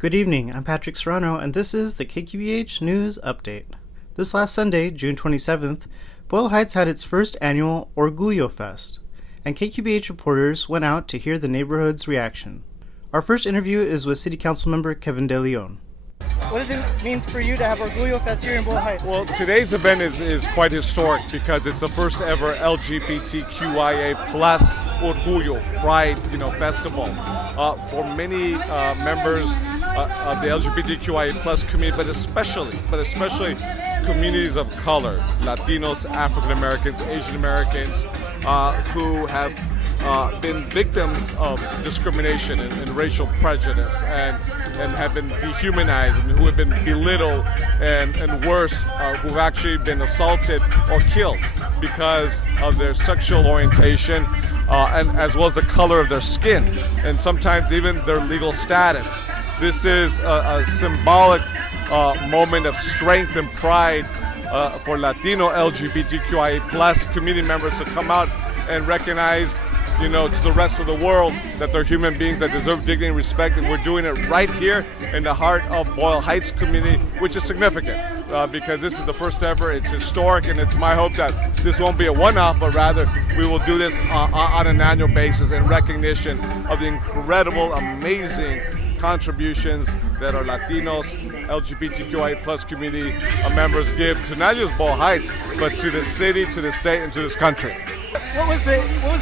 Good evening, I'm Patrick Serrano, and this is the KQBH News Update. This last Sunday, June 27th, Boyle Heights had its first annual Orgullo Fest, and KQBH reporters went out to hear the neighborhood's reaction. Our first interview is with City Council member Kevin De Leon. What does it mean for you to have Orgullo Fest here in Boyle Heights? Well, today's event is quite historic because it's the first ever LGBTQIA plus Orgullo Pride, festival. For many members of the LGBTQIA plus community, but especially communities of color, Latinos, African Americans, Asian Americans, who have been victims of discrimination and racial prejudice and have been dehumanized and who have been belittled and worse, who've actually been assaulted or killed because of their sexual orientation and as well as the color of their skin and sometimes even their legal status. This is a symbolic moment of strength and pride for Latino LGBTQIA plus community members to come out and recognize to the rest of the world that they're human beings that deserve dignity and respect, and we're doing it right here in the heart of Boyle Heights community, which is significant because this is the first ever. It's historic, and it's my hope that this won't be a one-off, but rather we will do this on an annual basis in recognition of the incredible, amazing contributions that our Latinos, LGBTQIA plus community members give to not just Boyle Heights, but to the city, to the state, and to this country. What was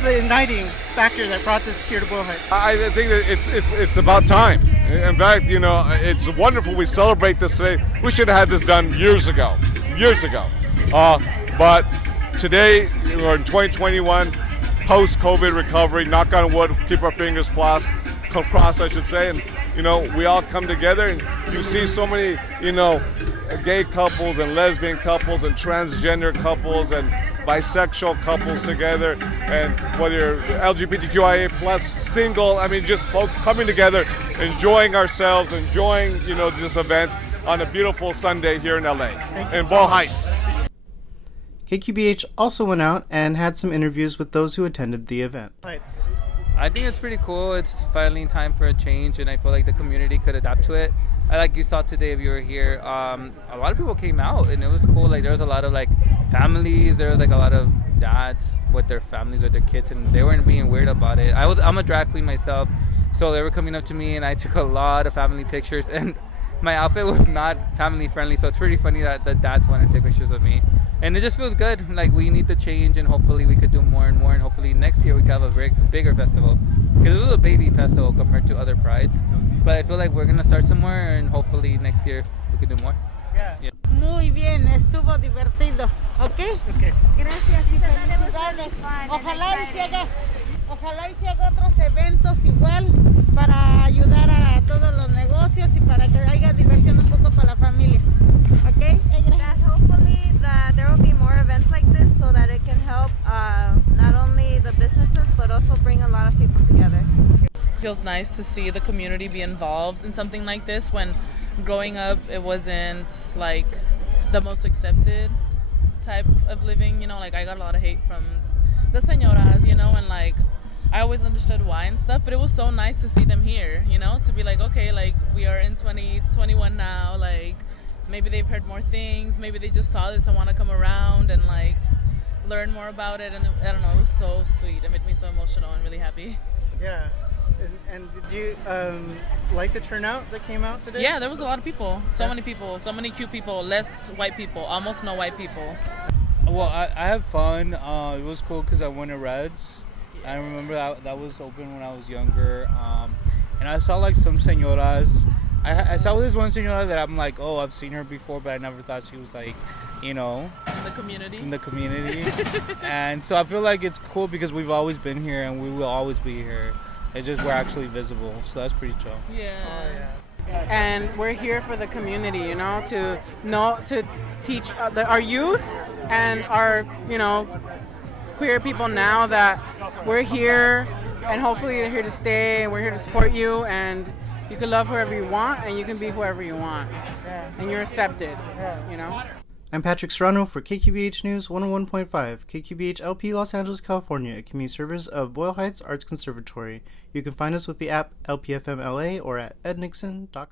the igniting factor that brought this here to Boyle Heights? I think that it's about time. In fact, it's wonderful we celebrate this today. We should have had this done years ago. But today, we're in 2021, post-COVID recovery, knock on wood, keep our fingers crossed, I should say, and we all come together and you see so many, gay couples and lesbian couples and transgender couples and bisexual couples together, and whether you're LGBTQIA plus, single, just folks coming together, enjoying ourselves, enjoying, this event on a beautiful Sunday here in LA, in Boyle Heights. KQBH also went out and had some interviews with those who attended the event. I think it's pretty cool. It's finally time for a change, and I feel like the community could adapt to it. Like you saw today if you were here, a lot of people came out, and it was cool. Like there was a lot of families. There was a lot of dads with their families, with their kids, and they weren't being weird about it. I'm a drag queen myself, so they were coming up to me, and I took a lot of family pictures, and my outfit was not family friendly, so it's pretty funny that the dads want to take pictures with me. And it just feels good. Like we need to change, and hopefully we could do more and more, and hopefully next year we can have a bigger festival. Because this is a baby festival compared to other prides. But I feel like we're going to start somewhere, and hopefully next year we could do more. Yeah. Muy bien, estuvo divertido. ¿Ok? Gracias y felicidades. Ojalá y se haga otros eventos igual para ayudar a todos los negocios y para que haya diversión un poco para la familia. ¿Ok? Hopefully that there will be more events like this so that it can help not only the businesses but also bring a lot of people together. It feels nice to see the community be involved in something like this when growing up it wasn't the most accepted type of living, I got a lot of hate from the señoras, and I always understood why and stuff, but it was so nice to see them here, to be okay, we are in 2021 now, maybe they've heard more things, maybe they just saw this and want to come around and learn more about it, and I don't know, it was so sweet. It made me so emotional and really happy. Yeah. And did you like the turnout that came out today? Yeah, there was a lot of people. Many people, so many cute people, less white people, almost no white people. Well, I had fun. It was cool because I went to Reds. I remember that was open when I was younger. And I saw some señoras. I saw this one señora that I'm I've seen her before, but I never thought she was in the community. And so I feel like it's cool because we've always been here and we will always be here. It's just we're actually visible, so that's pretty chill. Yeah. Oh, yeah. And we're here for the community, to teach our youth and our, queer people now that we're here, and hopefully they're here to stay, and we're here to support you, and you can love whoever you want, and you can be whoever you want, and you're accepted, I'm Patrick Serrano for KQBH News 101.5, KQBH LP Los Angeles, California, a community service of Boyle Heights Arts Conservatory. You can find us with the app LPFM LA or at ednixon.com.